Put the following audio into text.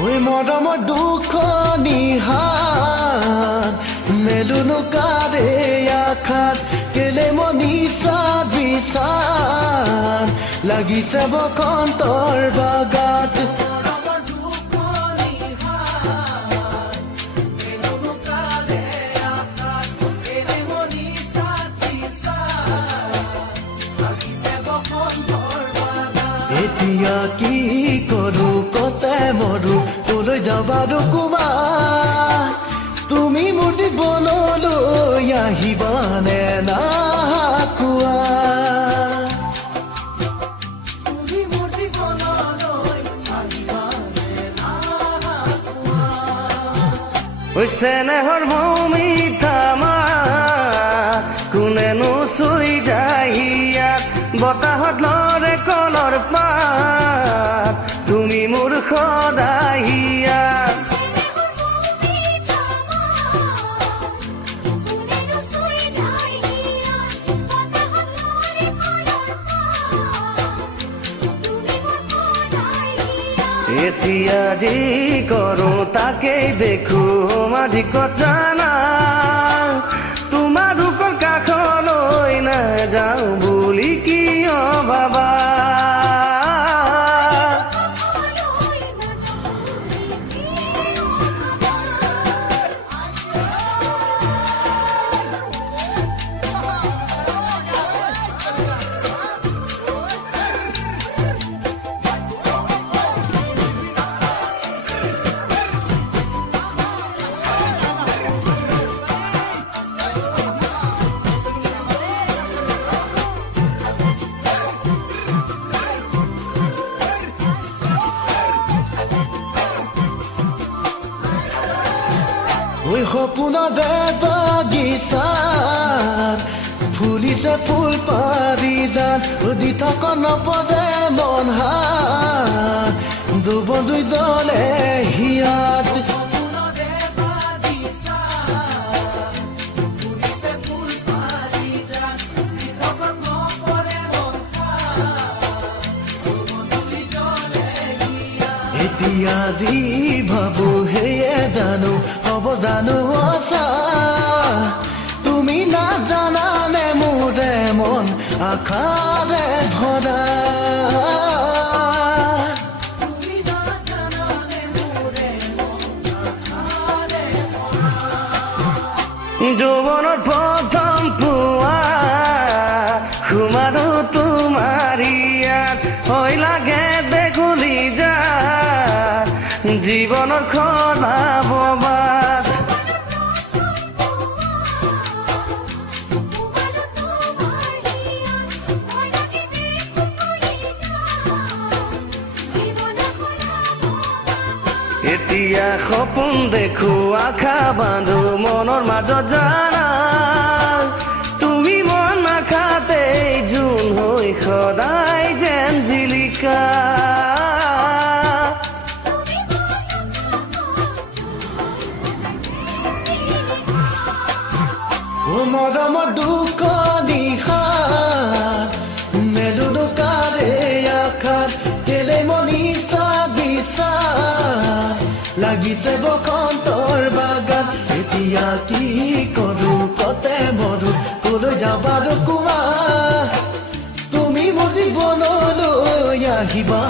ঐ মৰমৰ দুখ নিহাত মেলুনো কাৰে আখাত কেলে মনি চাত বিচাৰ লাগিছে বসন্তৰ বাগাত এতিয়া কি কৰো কতে মৰো কলৈ যাবা ডুকুমা তুমি মোৰ জীৱনলৈ আহিবানে না কোৱা চেনেহৰ মৌমিতামা কোনেনো চুই যায় ইয়াত বতাহত লৰে কলৰ পাত তুমি মোৰ সদায় ইয়াত এতিয়া যি কৰো তাকেই দেখো মাঝি কথা না তোমাৰ দুখৰ কাষলৈ নাযাওঁ বুলি কিয় ভাবা ঐ সপোনতে বাগিচাত ফুলিছে ফুল পাৰিজাত দি থাক নপদে মন হাত যুৱন দুই দলে হিয়াত এতিয়া যি ভাবো সেয়ে জানো হ'ব জানো আছা তুমি নাজানানে মোৰে মন আশাৰে ভৰা যৌৱনৰ প্ৰথম পুৱা সুমাৰো তোমাৰ ইয়াত হৈ লাগে বেগুলি যা জীৱনৰ খনা ববাদ এতিয়া সপোন দেখো আশা বান্ধো মনৰ মাজত জানা তুমি মন নাখাতে জোন হৈ সদায় যেন জিলিকা মৰমৰ দুখ নিহাত মেলুনো কাৰে আখাত কেলে মনি চাত বিচাৰ লাগিছে বসন্তৰ বাগান এতিয়া কি কৰো কতে মৰো কলৈ যাবা ডুকুমা তুমি মোৰ জীৱনলৈ আহিবা